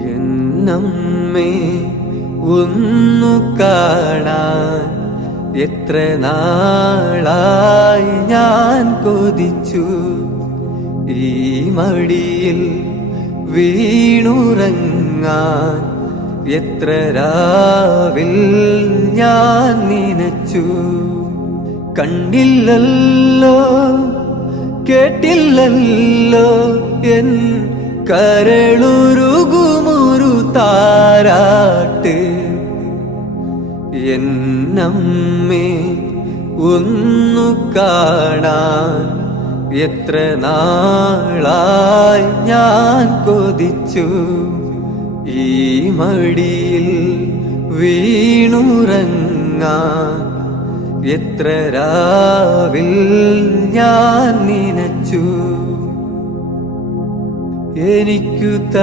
എന്നമ്മേ ഒന്നു കാണാൻ എത്ര നാളായി ഞാൻ കൊതിച്ചു. ഈ മടിയിൽ വീണുറങ്ങാൻ എത്ര രാവിൽ ഞാൻ നനച്ചു. കണ്ടില്ലല്ലോ കേട്ടില്ലല്ലോ എൻ കരളുരുകുമൊരു താരാട്ട്. എന്നമ്മേ ഒന്നു കാണാൻ എത്ര നാളായി ഞാൻ കൊതിച്ചു. ഈ മടിയിൽ വീണുറങ്ങാൻ എത്ര രാവിൽ ഞാൻ നനച്ചു. എനിക്കു